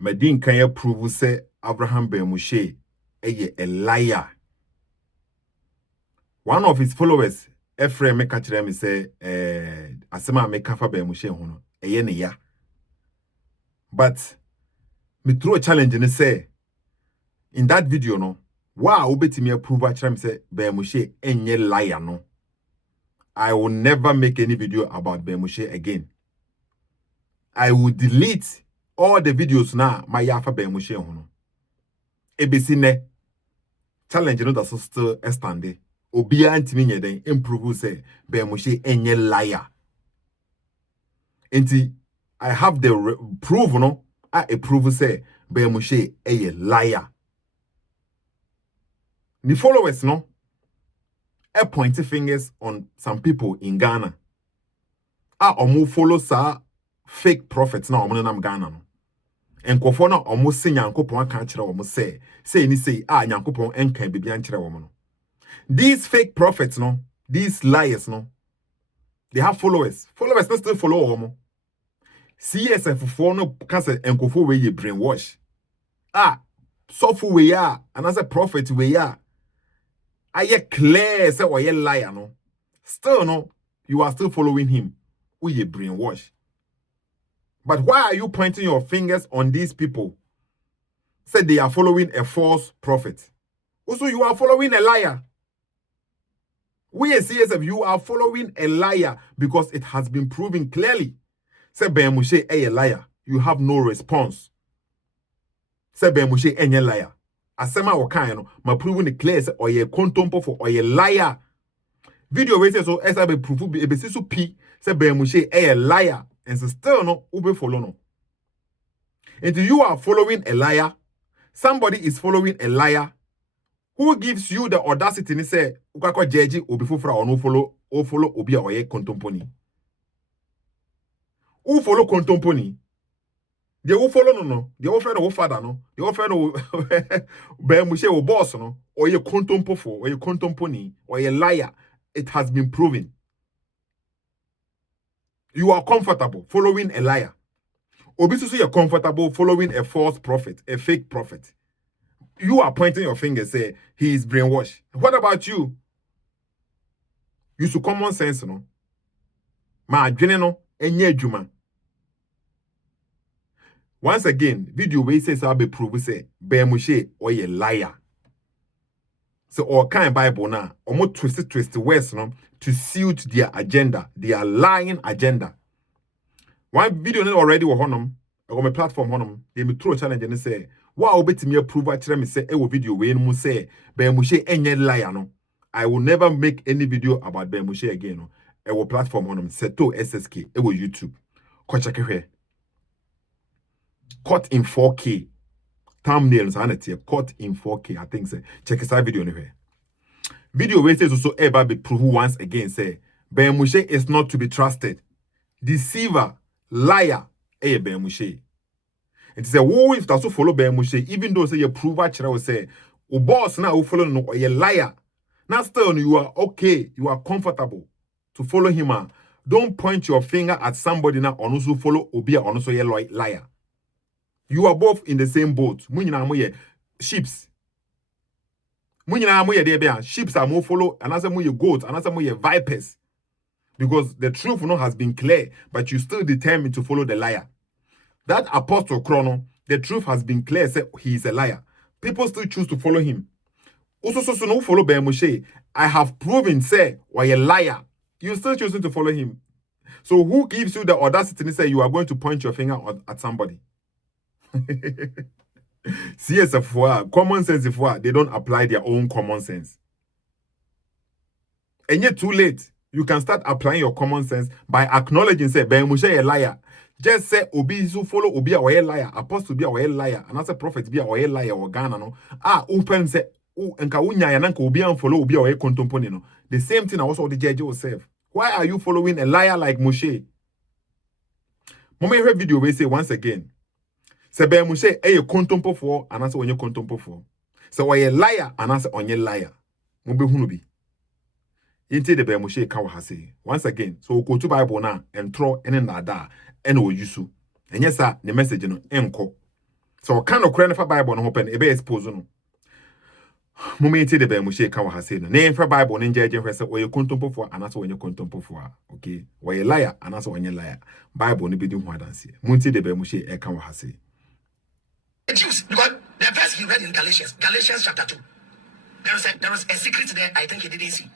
Medin can you prove say Avraham ben Moshe a liar. One of his followers, Ephraim, make catch them say, Asema make kafa ben Moshe hono, ne ya. But me throw a challenge and say, in that video no, wow, obeti me prove a challenge say ben Moshe enye liar no. I will never make any video about Ben Moshe again. I will delete all the videos now my yafa Ben Moshe hono. Ebesi ne challenge no that's still estande. Obia antimi nye den improve say Ben Moshe enye liar. Enti I have the proof no. I prove say Ben Moshe a liar. The followers no. Pointing fingers on some people in Ghana. Omo follow sa fake prophets na omo nam Ghana no. Enkofo na omo se Nyankopon kan kire omo say ni say Nyankopon enkan bibia nkire omo no. These fake prophets no, these liars no, they have followers. Followers still follow omo. CSF for no kase enkofo we ye brainwash. Sofu we ya, another prophet we ya. Aye clear say or ye liar no. Still no, you are still following him. We ye brainwash. But why are you pointing your fingers on these people? Say they are following a false prophet. Also, you are following a liar. We as CSF, you are following a liar because it has been proven clearly. Say Ben Moshe a liar. You have no response. Say Ben Moshe a liar. Asema wakano, ma proven it clear say or ye kontompo for or ye liar. Video we say so esa be proof be so p say Ben Moshe a liar and so still no ube follow no. Until you are following a liar, somebody is following a liar. Who gives you the audacity to say ukakwa jeji obi fufra or no follow obi or ye kontomponi? Who follow kontomponi? They will follow no. They will friend no father no. They will friend no Ben Moshe o boss no. Or ye kontompo for or ye kontomponi or ye liar. It has been proven. You are comfortable following a liar. Obisusu you're comfortable following a false prophet, a fake prophet. You are pointing your finger, say he is brainwashed. What about you? You should common sense, no? Ma adwene no enye adwuma. Once again, video we says I be prove say Ben Moshe or a liar. So all kind Bible now, almost twist words no to suit their agenda, their lying agenda. One video already was on my platform on they me throw a challenge and say, wow, bet me approve actually me say video we no say Ben Moshe enye liar no. I will never make any video about Ben Moshe again no. Our platform on Sethoossk, YouTube. Go check it here. Cut in 4K. Thumbnails and it here. Cut in 4K. I think say check this video anyway. Video where says also ever be prove once again say Ben Moshe is not to be trusted. Deceiver, liar, Ben Moshe. It is a who if that's follow Ben Moshe, even though say you prove actually will say, oh boss now follow no or you liar. Now still you are okay, you are comfortable to follow him. Don't point your finger at somebody now on also follow Obia on also a liar. You are both in the same boat. Munyina moye sheeps. Munyina moye debia sheeps are more follow another moye goats, another moye vipers. Because the truth no has been clear, but you still determined to follow the liar. That apostle Chrono, the truth has been clear, say he is a liar. People still choose to follow him. Also, so no follow Ben Moshe. I have proven, say, why a liar. You still choosing to follow him. So who gives you the audacity to say you are going to point your finger at somebody? CSF, common sense, if they don't apply their own common sense. And yet too late. You can start applying your common sense by acknowledging, say, Ben Moshe a liar. Just say, Obi who follow Obi a liar, apostle be a liar, and as a prophet be a liar or Ghana no. Open say, enka unya ya nanka Obi and follow Obi a kontomponi no. The same thing also the judge will say. Why are you following a liar like Moshe? Mama heard video we say once again. Say Ben Moshe a kontompo for, and as when you kontompo for. So why a liar and as on your liar. Mube hunubi. Into the Ben Moshe kawa say. Once again, so go to Bible now and throw any nada and o yusu. And yes, sir, the message no enko. So kind of crying for Bible no open ebe expose no. Moment the be Moshe ka wa ha say no. Na for Bible no nje hwe say oye kontompofo anaso onye kontompofo a. Okay. Oye liar anaso onye liar. Bible no be di ho adanse. Munti the be Moshe e ka wa ha say. The Jews, because the verse he read in Galatians chapter 2. There was a secret there I think he didn't see.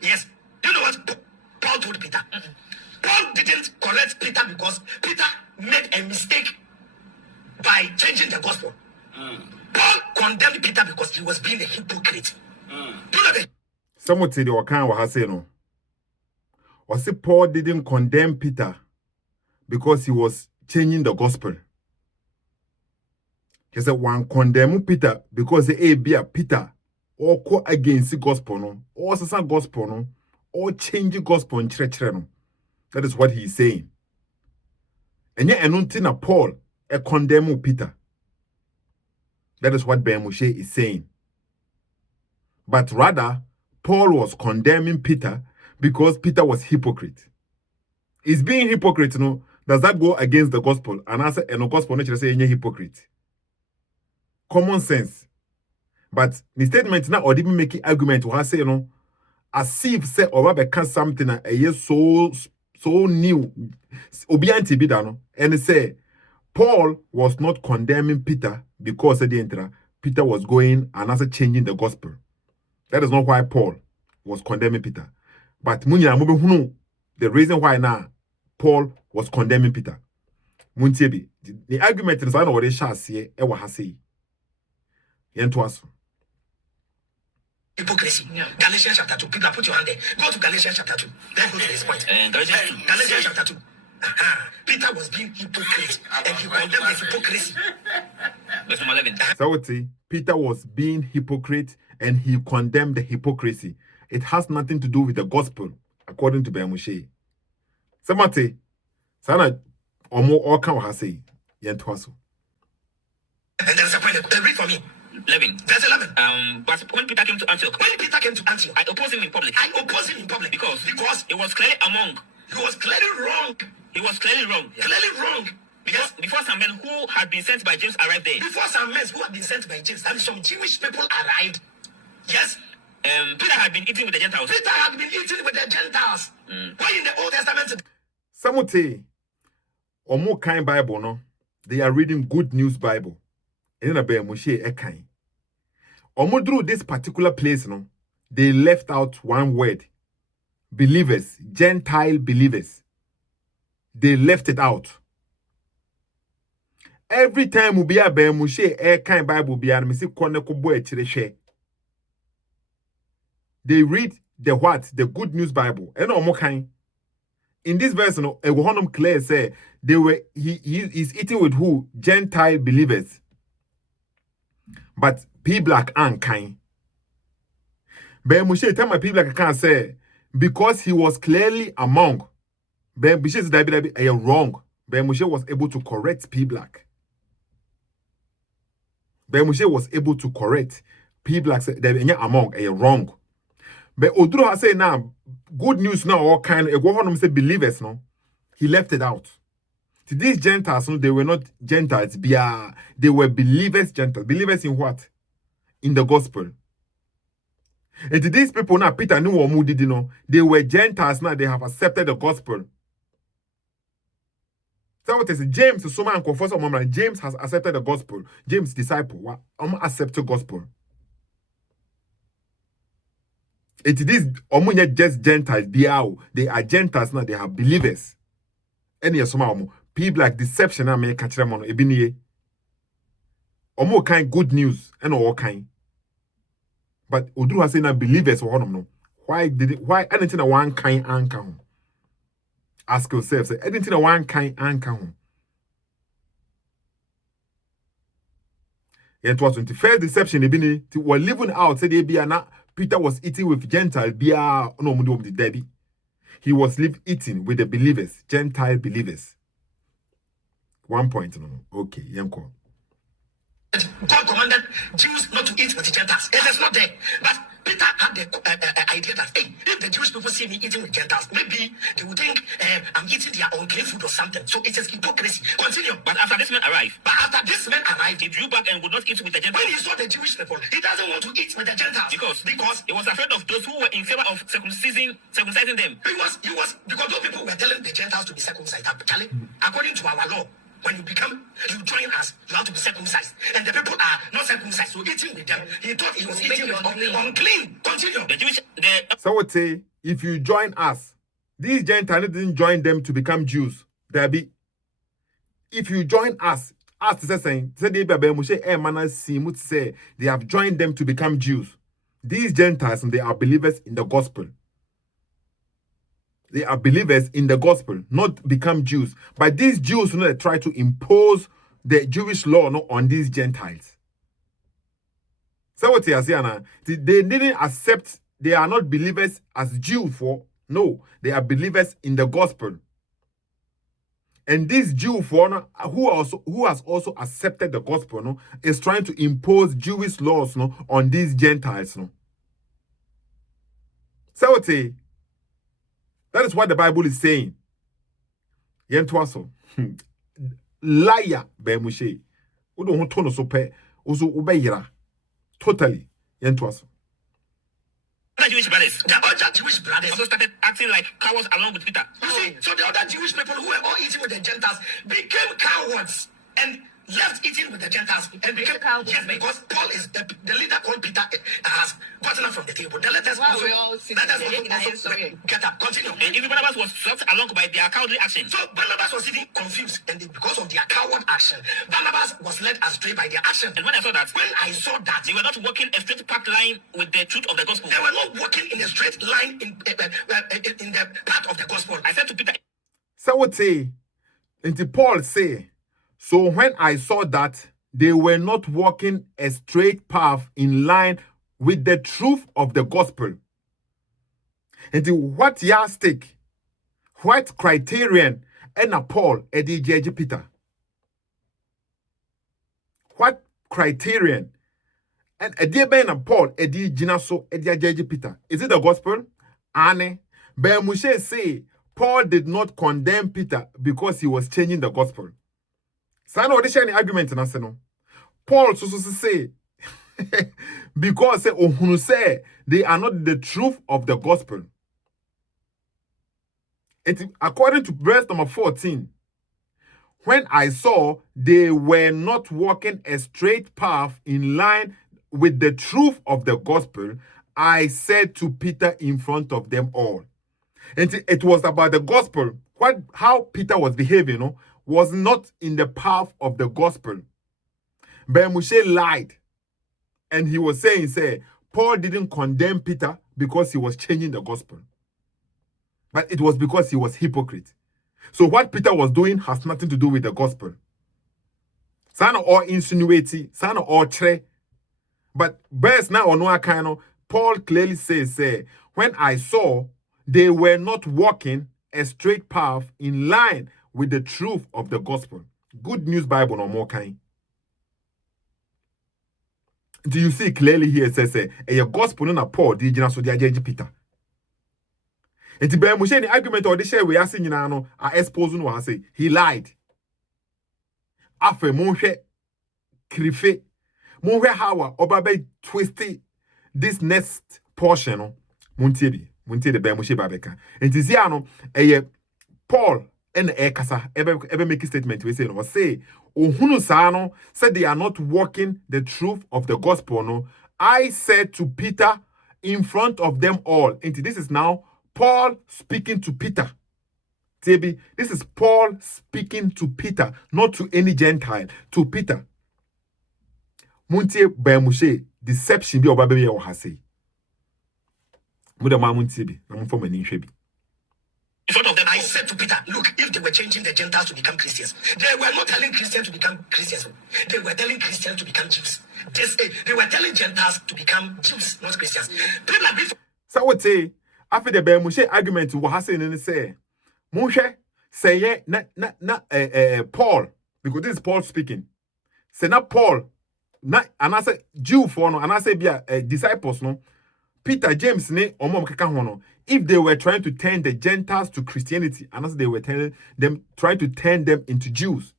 Yes. Do you know what Paul told Peter? Paul didn't correct Peter because Peter made a mistake by changing the gospel. Paul condemned Peter because he was being a hypocrite. Do you know that? Someone say the wakan wa ha say no. Or say Paul didn't condemn Peter because he was changing the gospel. He said one condemn Peter because the be a Peter or go against the gospel no, or some gospel no, or change the gospel in church no. That is what he's saying. And yet anunting Paul a condemn Peter. That is what Ben Moshe is saying. But rather, Paul was condemning Peter because Peter was hypocrite. Is being hypocrite, no? Does that go against the gospel? And I say, no gospel, no say you're hypocrite. Common sense. But the statement now or even making argument to say, as if say or can something a year so new, obianti bidano, and say Paul was not condemning Peter because Peter was going and also changing the gospel. That is not why Paul was condemning Peter. But the reason why now Paul was condemning Peter. The argument is already shasi ewa hasi. Yentuasu. Hypocrisy. Galatians chapter 2. People, put your hand there. Go to Galatians chapter 2. Then go to this point. Galatians chapter 2. Peter was being hypocrite and he condemned the hypocrisy. Verse 11. So Peter was being hypocrite and he condemned the hypocrisy. It has nothing to do with the gospel, according to Ben Moshe. Samate, sana omo oka wa say yentoaso. And there's a point. Read for me. 11. Verse 11. But when Peter came to Antioch, I opposed him in public. Because it was clearly among. He was clearly wrong. Yeah. Clearly wrong. Because before some men who had been sent by James arrived there. That is, some Jewish people arrived. Yes. Peter had been eating with the Gentiles. Why in the Old Testament? Samute, omo kind Bible no. They are reading Good News Bible. And then Ben Moshe ekai. Omo through this particular place no. They left out one word. Believers, Gentile believers. They left it out. Every time we be a Ben Moshe kind Bible be an misi kone kubo e. They read the what? The Good News Bible. And omo kind. In this verse, no, Avraham clear say he is eating with who? Gentile believers. But P black and kind. Ben Moshe tell my people like I can't say because he was clearly among. Ben Moshe is a wrong. Ben Moshe was able to correct P black. Ben Moshe was able to correct P black said among a wrong. But Odru has said now good news now all kind of say believers no. He left it out. To these Gentiles, no, they were not Gentiles, they were believers, Gentiles. Believers in what? In the gospel. And to these people now, Peter knew what did, they were Gentiles now, they have accepted the gospel. So what is it? James is so man confess James has accepted the gospel. James disciple, accept the gospel. It is just Gentiles, they are Gentiles now, they have believers. Any people like deception and make catch them on ebiniye. Omo kind good news and all kind. But Odru has saying believers or no. Why anything a one kind anchor? Ask yourself, say anything a one kind anchor. It was 21st deception ebini to were living out said they be na Peter was eating with Gentile no mudo the Debbie. He was eating with the believers, Gentile believers. 1 point, no. Okay, God commanded Jews not to eat with the Gentiles. It is not there. But Peter had the idea that, hey, if the Jewish people see me eating with Gentiles, maybe they would think I'm eating their unclean food or something. So it is hypocrisy. Continue. But after this man arrived, he he drew back and would not eat with the when Gentiles he saw the Jewish people, he doesn't want to eat with the Gentiles because he was afraid of those who were in favor of circumcising them. because those people were telling the Gentiles to be circumcised. Charlie, according to our law, when you join us, you have to be circumcised. And the people are not circumcised. So eating with them, he thought he was eating with unclean. Continue. So would say, if you join us, these Gentiles didn't join them to become Jews. There be. If you join us saying, say they have joined them to become Jews. These Gentiles, they are believers in the gospel. They are believers in the gospel, not become Jews. But these Jews, they try to impose the Jewish law on these Gentiles. So what they say, they didn't accept, they are not believers as Jews for, no, they are believers in the gospel. And this Jew who has also accepted the gospel, is trying to impose Jewish laws, on these Gentiles. So what say? That is what the Bible is saying. Yentwaso. Liar be Moshe. Udo hontono so pe uzo ubeyira. Totally. Yentwaso. The other Jewish brothers also started acting like cowards along with Peter. You see, so the other Jewish people who were all eating with the Gentiles became cowards and left eating with the Gentiles and became cowards. Yes, because Paul is the leader called Peter has gotten up from the table. Let us also get up. Continue. And even Barnabas was swept along by their cowardly action. So Barnabas was even confused, and because of their coward action, Barnabas was led astray by their action. And when I saw that, they were not walking a straight path line with the truth of the gospel. They were not walking in a straight line in the path of the gospel. I said to Peter, so what say? And Paul say, so when I saw that they were not walking a straight path in line with the truth of the gospel, and what yardstick, what criterion, and Paul edi judge Peter? What criterion and edi ben Paul edi jinaso edi judge Peter? Is it the gospel? Ane, but Moshe say Paul did not condemn Peter because he was changing the gospel. So I know this any argument in Aseno. Paul so say because say they are not the truth of the gospel. According to verse number 14, when I saw they were not walking a straight path in line with the truth of the gospel, I said to Peter in front of them all. And it was about the gospel. How Peter was behaving, was not in the path of the gospel. But Moshe lied. And he was saying, Paul didn't condemn Peter because he was changing the gospel. But it was because he was hypocrite. So what Peter was doing has nothing to do with the gospel. Sana or insinuating, sana or tre. But verse now or no kind, Paul clearly says, when I saw they were not walking a straight path in line with the truth of the gospel. Good News Bible no more kind. Do you see clearly here it says a gospel no na Paul di jina so di ajeje Peter. And be Moshe the argument or the share we are seeing no are expose no ha say he lied. Afa monhwe krife monhwe how obabe twisty this next portion no muntie the be Moshe babeka. And this here no Paul and Ekasa ever make a statement we say no say ohunu sa no said they are not walking the truth of the gospel no. I said to Peter in front of them all. And this is now Paul speaking to Peter. TB, this is Paul speaking to Peter, not to any Gentile, to Peter. Muntie by Moshe deception be obabe ya wa say. Muda ma muntie bi, na mfo mani hwe bi. In front of them, I said to Peter, look, if they were changing the Gentiles to become Christians, they were not telling Christians to become Christians. They were telling Christians to become Jews. They were telling Gentiles to become Jews, not Christians. People agree. So what say, after the Moshe argument, what has in say, Moshe say Paul, because this is Paul speaking. Say not Paul, not and I say Jew for no, and I say be disciples no. Peter, James, ne, omom keka hono. If they were trying to turn the Gentiles to Christianity, and as they were telling them, trying to turn them into Jews.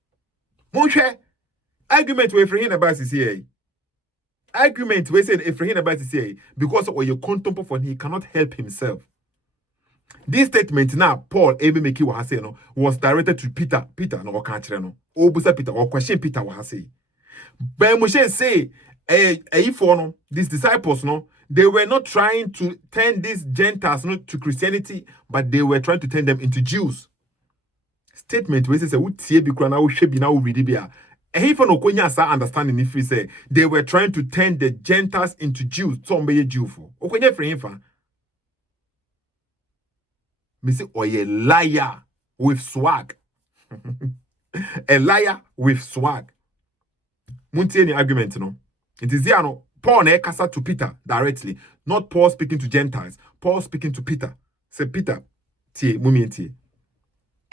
Moshe, argument with Ephraim about CCA. Argument we say Ephraim about CCA because of your contempt for he cannot help himself. This statement now, Paul, ebe make what say no, was directed to Peter. Peter no can't no. Obusa Peter or question Peter what say. But Moshe say, no, these disciples no, they were not trying to turn these Gentiles no, to Christianity, but they were trying to turn them into Jews. Statement we say, "Who tie bi kura na wo hwe bi na wo read bi a." Ehifo no konya sa understanding if we say they were trying to turn the Gentiles into Jews. So mbeye Jew for. Okonya free fa. Me say oye liar with swag. A liar with swag. Muntie any argument no. It is here no. Paul ne kasa to Peter directly, not Paul speaking to Gentiles. Paul speaking to Peter. Say Peter, tie mumi tie.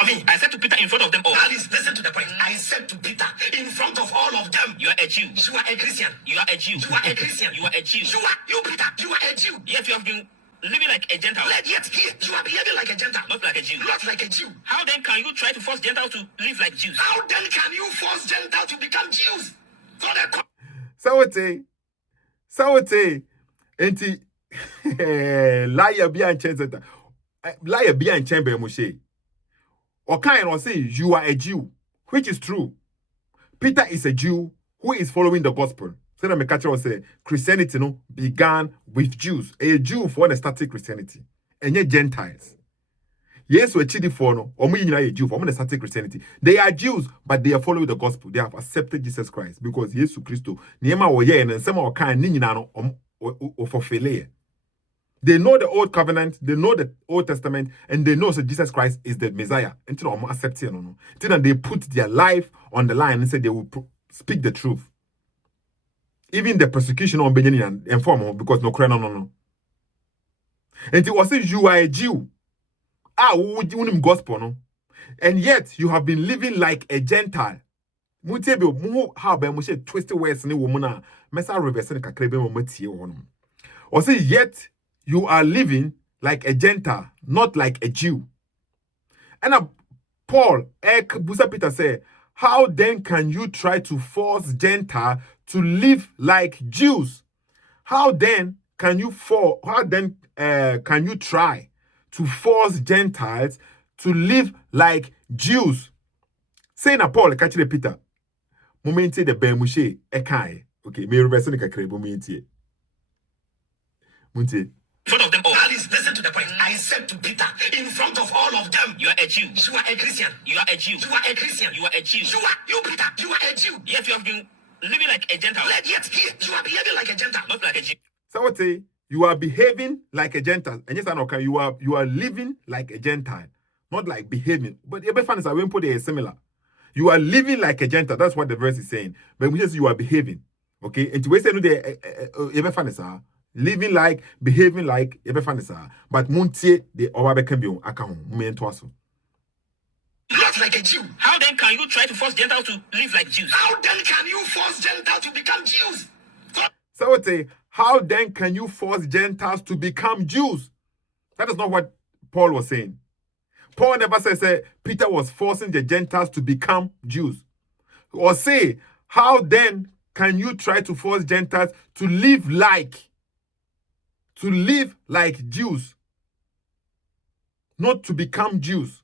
I said to Peter in front of them all. Alice, listen to the point. I said to Peter in front of all of them. You are a Jew. You are a Christian. You are a Jew. You are a Christian. You are a Jew. You Peter. You are a Jew. Yet you have been living like a Gentile. Yet here you are behaving like a Gentile. Not like a Jew. Not like a Jew. How then can you try to force Gentiles to live like Jews? How then can you force Gentiles to become Jews? Sawate, enti liar be and change liar be and chamber Moshe. Or kind of say you are a Jew, which is true. Peter is a Jew who is following the gospel. So that Mekacha will say Christianity no began with Jews. A Jew for the started Christianity. And yet Gentiles. Yes, we're cheating for no. Or me a Jew for the started Christianity. They are Jews, but they are following the gospel. They have accepted Jesus Christ because Jesus Christo. Niema wo ye and some of kind ni no for failure. They know the old covenant, they know the Old Testament, and they know that Jesus Christ is the Messiah. Until I'm accepting no. Until they put their life on the line and say they will speak the truth. Even the persecution on Benjamin and form because no. And it was say you are a Jew. Would you gospel no? And yet you have been living like a Gentile. Mutebe how be Moshe twisted words ni woman mesa reverse ni kakrebe mo matie wono. Or say yet you are living like a Gentile, not like a Jew. And Paul, Busa Peter say, how then can you try to force Gentile to live like Jews? How then can you try to force Gentiles to live like Jews? Say na Paul catch the Peter. Momenti the Bemushe ekai. Okay, me reverse ni kakre momenti. Munti. In front of them all. Alice, listen to the point. I said to Peter in front of all of them. You are a Jew. You are a Christian. You are a Jew. You are a Christian. You are a Jew. You Peter. You are a Jew. Yet you have been living like a Gentile. Yet here you are behaving like a Gentile. Not like a Jew. So what say you are behaving like a Gentile. And yes, I know you are living like a Gentile. Not like behaving. But every fan is I won't put it similar. You are living like a Gentile. That's what the verse is saying. But we just you are behaving. Okay? And to say no the every fan is living like, behaving like, every fan is but muntie the owabe can be on account. Not like a Jew. How then can you try to force Gentiles to live like Jews? How then can you force Gentiles to become Jews? So what say, how then can you force Gentiles to become Jews? That is not what Paul was saying. Paul never says Peter was forcing the Gentiles to become Jews. Or say, how then can you try to force Gentiles to live like Jews? Not to become Jews.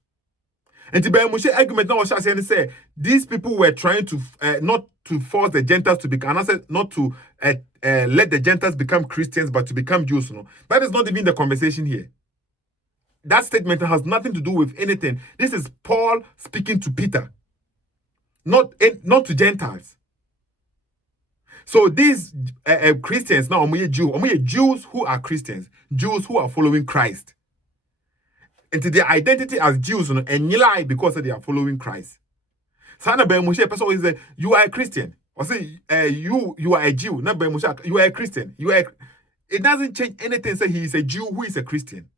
And the Moshe argument now was saying say these people were trying to not to force the Gentiles to become, and I said not to let the Gentiles become Christians, but to become Jews. No, that is not even the conversation here. That statement has nothing to do with anything. This is Paul speaking to Peter, not to Gentiles. So these Christians now, Jews who are Christians, Jews who are following Christ. And their identity as Jews and lie because they are following Christ. Sana be Moshe person is you are a Christian. Or say you are a Jew. Not be Moshe, you are a Christian. It doesn't change anything. Say he is a Jew who is a Christian.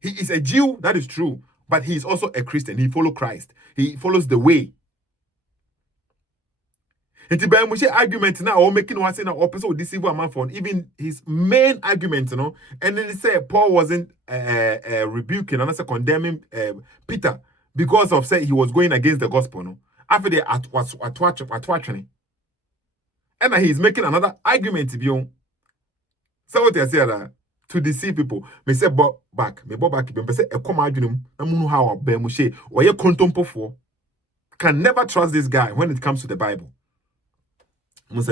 He is a Jew, that is true, but he is also a Christian. He follows Christ. He follows the way. And the Moshe argument now, or making one saying, or person deceive a man for even his main argument, you know. And then he said Paul wasn't rebuking and also condemning Peter because of say he was going against the gospel, no. After they was watching, and he's making another argument to be on. So what I say to deceive people, me say back, me say e come adwunum, na munu how Moshe or ye kontompo for. Can never trust this guy when it comes to the Bible. Alice,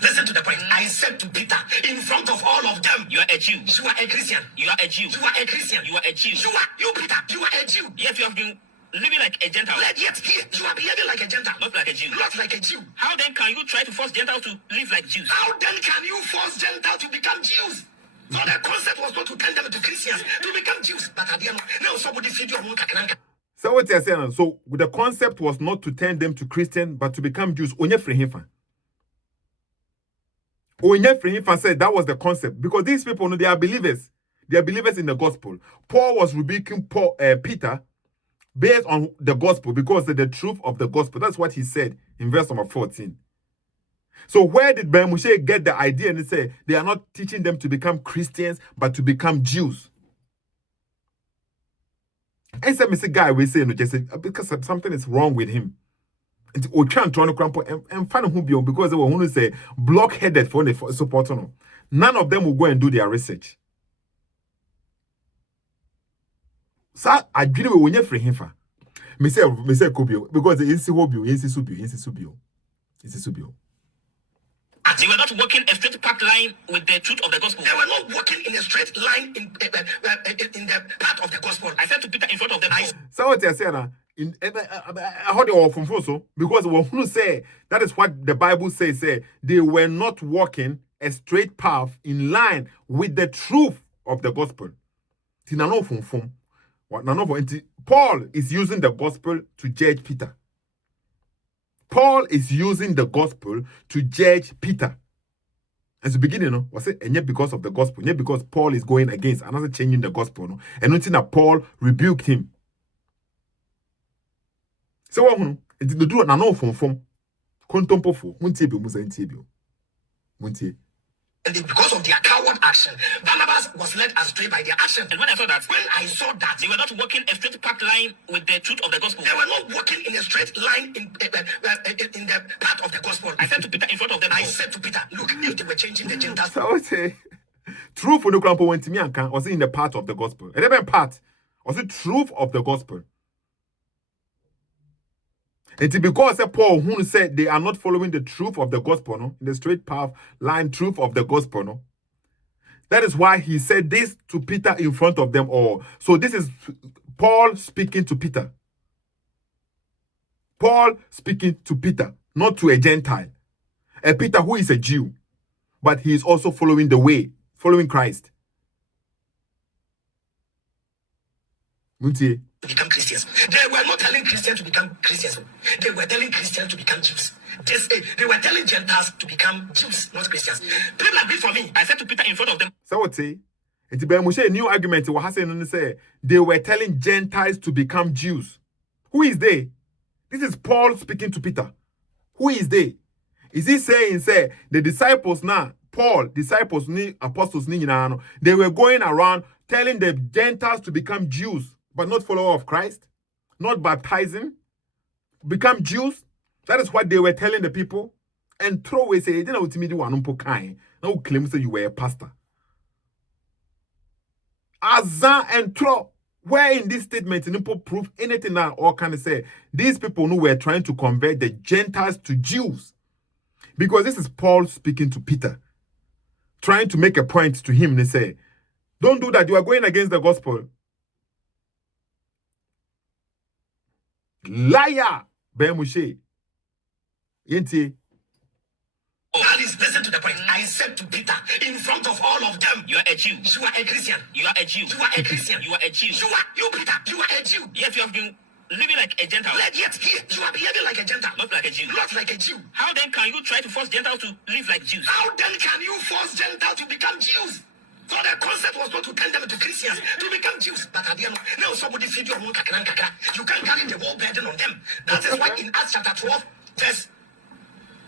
listen to the point. I said to Peter in front of all of them, You are a Jew. you are a Christian. You are a Jew. You are a Christian. You are a Jew. You Peter, you are a Jew. Yet you have been living like a Gentile. Yet here, you are behaving like a Gentile. Not like a Jew. Not like a Jew. How then can you try to force Gentiles to live like Jews? How then can you force Gentiles to become Jews? So the concept was not to turn them into Christians, to become Jews. But at the end, now somebody feed your own kakranka. So what you're saying, so the concept was not to turn them to Christian, but to become Jews. Onye Frehifa said that was the concept because these people, they are believers. They are believers in the gospel. Paul was rebuking Peter based on the gospel because of the truth of the gospel. That's what he said in verse number 14. So where did Moshe get the idea and say they are not teaching them to become Christians, but to become Jews? And some guy we say no, just because something is wrong with him. And we can't try to cramp and find who be because they were going to say blockheaded for the support. None of them will go and do their research. So I agree with when you free him. Me say Kubio because the subio. They were not walking a straight path line with the truth of the gospel. They were not walking in a straight line in the path of the gospel. I said to Peter in front of them. So what you're saying, I heard you all from Foso because when who say that is what the Bible says, they were not walking a straight path in line with the truth of the gospel. Paul is using the gospel to judge Peter. Paul is using the gospel to judge Peter. At the beginning, was it? And yet because of the gospel, yet because Paul is going against another changing the gospel, no? And nothing that Paul rebuked him. So what? It did do no from contempo muntibi muntie. And because of their coward action, Barnabas was led astray by their action. And when I saw that, they were not walking a straight path line with the truth of the gospel. They were not walking in a straight line in the path of the gospel. I said to Peter in front of them. I said to Peter, look, if they were changing the Gentiles. So I would say, truth for the grandpa went to me and was it in the path of the gospel? And even part was it truth of the gospel? And because Paul who said they are not following the truth of the gospel, no, in the straight path line truth of the gospel, no. That is why he said this to Peter in front of them all. So this is Paul speaking to Peter. Paul speaking to Peter, not to a Gentile. A Peter who is a Jew, but he is also following the way, following Christ. Muntie. Become Christians. They were not telling Christians to become Christians. They were telling Christians to become Jews. They were telling Gentiles to become Jews, not Christians. People agree for me. I said to Peter in front of them. So what say? It's a new argument. What has say? They were telling Gentiles to become Jews. Who is they? This is Paul speaking to Peter. Who is they? Is he saying the disciples now? Paul, disciples, apostles, they were going around telling the Gentiles to become Jews, but not follower of Christ, not baptizing, become Jews. That is what they were telling the people. And throw away say, you know, now claim say you were a pastor. Azan and throw. Where in this statement, you prove anything now, or can I say these people who were trying to convert the Gentiles to Jews? Because this is Paul speaking to Peter, trying to make a point to him. They say, don't do that. You are going against the gospel. Liar, Moshe. Yenti. Alice, listen to the point. I said to Peter in front of all of them, you are a Jew. You are a Christian. You are a Jew. You are a Christian. You are a Jew. You Peter, you are a Jew. Yet you have been living like a Gentile. Yet here, you are behaving like a Gentile. Not like a Jew. Not like a Jew. How then can you try to force Gentiles to live like Jews? How then can you force Gentiles to become Jews? So the concept was not to turn them into Christians, to become Jews. But at the end, now somebody feed you. You can't carry the whole burden on them. That is why in Acts chapter 12, verse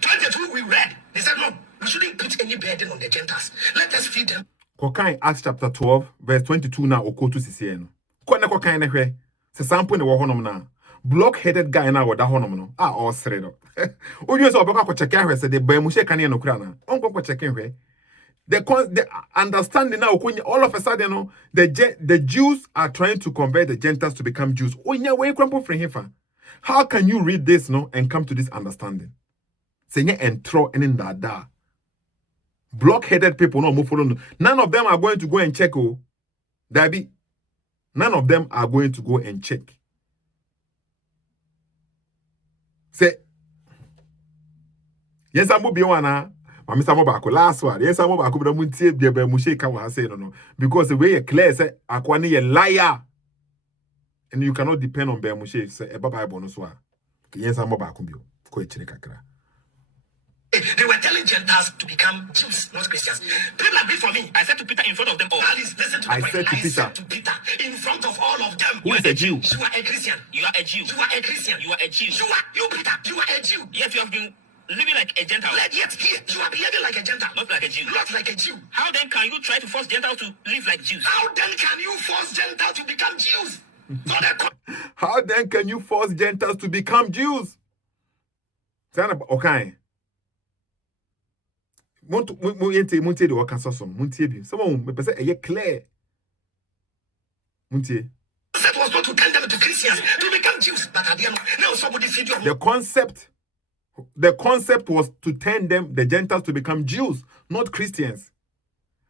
22, we read, they said, no, we shouldn't put any burden on the Gentiles. Let us feed them. Kokai Acts chapter 12, verse 22 na okotu sisieno. Kone kokai ne hwe. Se sample ne wo honom na. Block-headed guy na woda honom no. All sredo. Oye so obekwa ko check ahwe se de ba Moshe kan ye no kura na. Onko ko check hwe. The understanding now, all of a sudden, no, the Jews are trying to convert the Gentiles to become Jews. How can you read this, no, and come to this understanding? Saying and throw and in that. Block-headed people, no, move follow. None of them are going to go and check. Oh, Dabi. None of them are going to go and check. Say, yes, I'm be one. Mr. Mobako, last one. Yes, I'm about to muntie be Moshe can wa say no. Because the way you clear say akwani a liar. And you cannot depend on Moshe say e Bible no so a. Yes, I'm about to be ko echire kakra. They were telling Gentiles to become Jews, not Christians. People agree for me. I said to Peter in front of them all. Alice, listen to the point. Said to Peter. Said to Peter in front of all of them. Who is a Jew? You are a Christian. You are a Jew. You are a Christian. You are a Jew. You Peter. You are a Jew. Yet you have been living like a Gentile. Yet here you are behaving like a Gentile, Not like a Jew. Not like a Jew. How then can you try to force Gentiles to live like Jews? How then can you force Gentiles to become Jews? How then can you force Gentiles to become Jews? Okay. Muntie the work some muntie bi. Someone me say e clear. Muntie. That was not to turn them into Christians, to become Jews. But at the end, now somebody feed you. The concept was to turn them, the Gentiles, to become Jews, not Christians.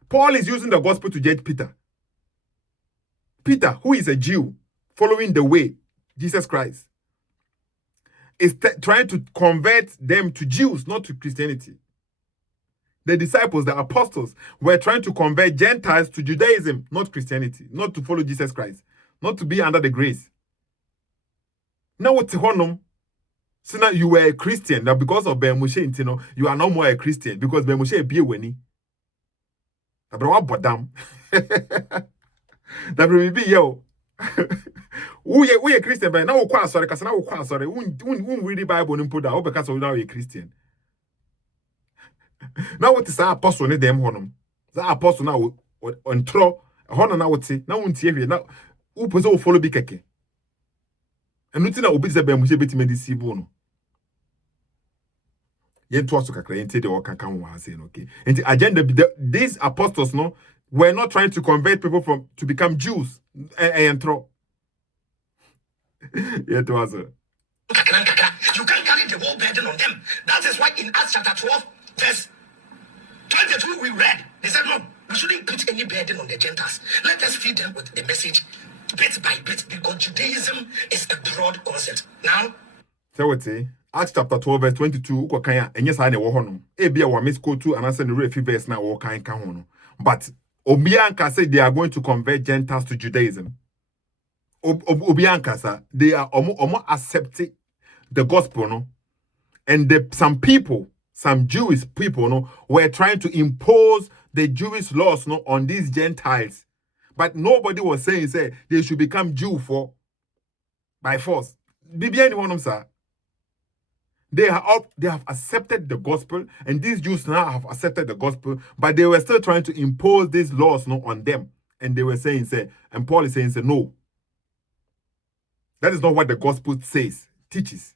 Paul is using the gospel to judge Peter. Peter, who is a Jew, following the way, Jesus Christ, is trying to convert them to Jews, not to Christianity. The disciples, the apostles, were trying to convert Gentiles to Judaism, not Christianity, not to follow Jesus Christ, not to be under the grace. Now what's honum? So now you were a Christian. Now because of Moshe, you are no more a Christian because Moshe be weni. But what bodam? That will be yo. We a Christian, but now we sorry, because now we sorry. We read the Bible and put that because we now a Christian. Now what is our apostle? Ne them honum. That apostle now on tro. Honor now what say? Now we see here now. Who possess follow big keke. And nothing that obeys the Moshe beti medicine no. Yen to aso kakra yen the work kan wa say okay. And the agenda these apostles no were not trying to convert people to become Jews. And throw. Yeah, to aso. You can't carry the whole burden on them. That is why in Acts chapter 12, verse 22, we read, they said, no, we shouldn't put any burden on the Gentiles. Let us feed them with the message bit by bit, because Judaism is a broad concept. Now, so what say? Acts chapter 12, verse 22, ukokanya, and yes, I know one. Ebia wa miss to and answer the refi verse now, or kind kahono. But Obianka said they are going to convert Gentiles to Judaism. Obianka said they are almost accepting the gospel, no? And some people, some Jewish people, no, were trying to impose the Jewish laws, no, on these Gentiles. But nobody was saying, say, they should become Jew by force. Bibi anyone of sir. They have accepted the gospel, and these Jews now have accepted the gospel, but they were still trying to impose these laws, no, on them. And they were saying, say, and Paul is saying, say, no. That is not what the gospel says, teaches.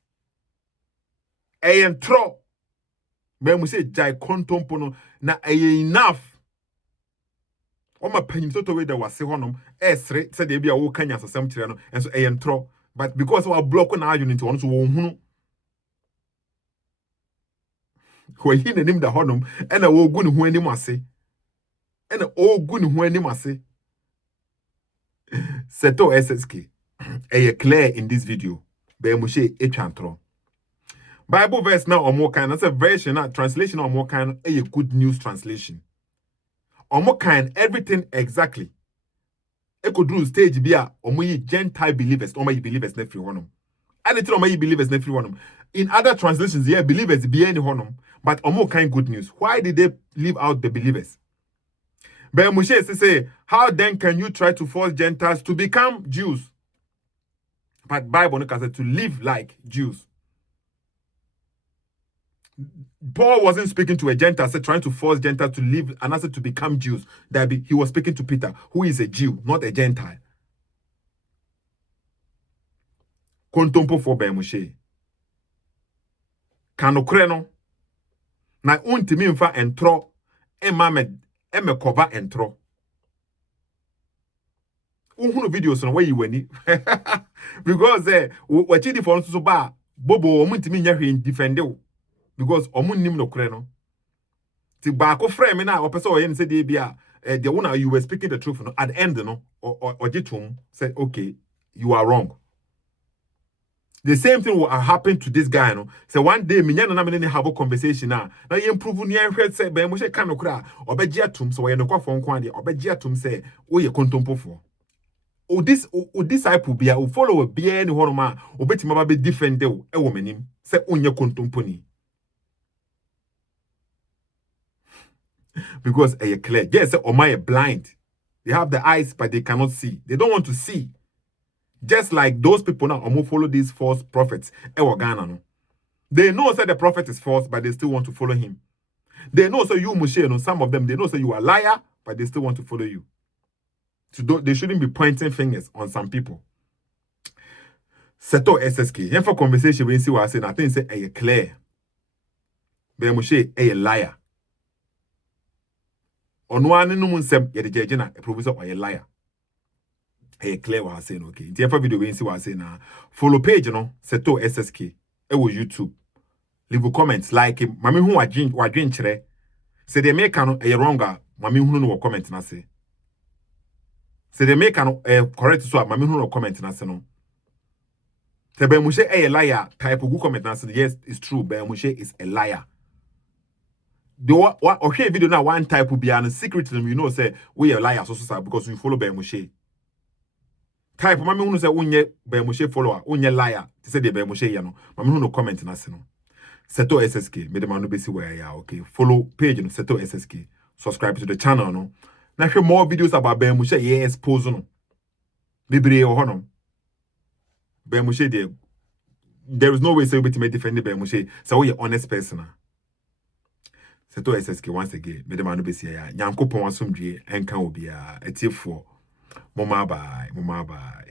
And throw. But we say, jai kontompono na enough. Oma penyim so to we there was se honom esre said they be a wo kanya asem kire no and so entro but because we block na unit one so wo hunu ko hi nanim da honom and wo gu ne ho anim ase and o gu ne ho anim ase Sethoossk clear in this video be Moshe etwantro Bible verse now or more kind that's a version translation or more kind a good news translation. Omo kind everything exactly. Eko do stage bia omo yi Gentile believers, omo yi believers na free honum. Anything omo yi believers na free honum. In other translations, yeah, believers be any honum, but omo kind good news. Why did they leave out the believers? But Moshe say, how then can you try to force Gentiles to become Jews? But Bible says to live like Jews. Paul wasn't speaking to a Gentile, trying to force Gentiles to live and also to become Jews. He was speaking to Peter, who is a Jew, not a Gentile. Kontompo for Moshe. Kanokre no. Na untimi mfa entro eme koba entro. Uhunu videos no where you weni. Because wachi di for so ba bobo omuntimi nya hwe defend o. Because omunnim no kre no. Ti ba ko frame na opese o yen se dey bia the one you were speaking the truth no at the end no or jitum said okay you are wrong. The same thing will happen to this guy, no. So one day, me na me have a conversation now. Now you improve ni ehwe say be Moshe kan okra, obeji atum so we no kwafo nkwan de, obeji atum say o ye kontompo fo. O disciple bia, o follow bia ni hono ma, obetima ba be defend o e wo manim, say onye kontompo ni. Because e clear. Yes, say o my blind. They have the eyes but they cannot see. They don't want to see. Just like those people now who follow these false prophets. No. They know that the prophet is false, but they still want to follow him. They know so you Moshe, no, some of them, they know so you are a liar, but they still want to follow you. So they shouldn't be pointing fingers on some people. Setoo SSK. Here for conversation, we see what I say. I think say a clear. Be Moshe a liar. On one no mun sem ye the judge na a professor or a liar. Hey, clear what I saying, okay. The other video we see what I say now. Follow page, you know, Setoo SSK. It was YouTube. Leave a comment, like him. Mami who wa dream chere. Say they make a wronger. Mami who no comment na say. Say they make a correct so. Mami who no comment na say no. Say be Moshe a liar. Type of comment na say yes, it's true. Be Moshe is a liar. The what okay video now one type will be an secret you know say we a liar so because we follow Be Moshe. Type mami hunu say unye Be Moshe follower, unye liar. Ti say the Be Moshe ya no. Mami hunu comment na se no. Setoo SSK, me de man no be see where ya, okay. Follow page no Setoo SSK. Subscribe to the channel no. Na hwe more videos about Be Moshe ye expose no. Bibre o hono. Be Moshe there is no way say we be defend Be Moshe. So we honest person. Setoo SSK once again, me de man no be see ya. Nyankopon asomdwe enka obi a etifo. Mama bye.